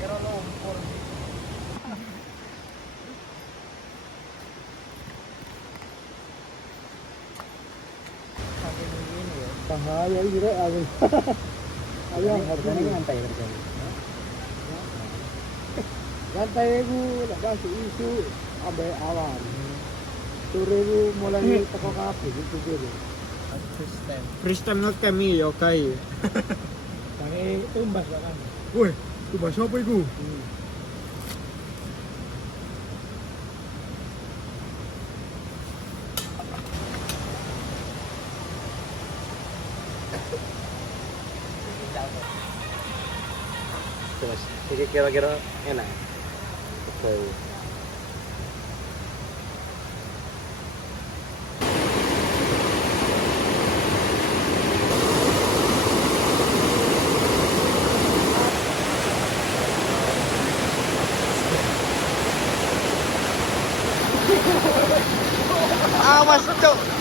Kira lumpur. Sampai begini ya. Bahaya juga aku. Ayo Harganya nyantai harganya. Gantai ibu, ada isu abai awan. Sore ibu mulai teko kafe gitu gitu. Kristen. Kristen ngecam iki yo kae. Tangi tumbas kan. Woi, tumbas apa iku? Terus, ini kira-kira enak. Betul. Awas, Cok.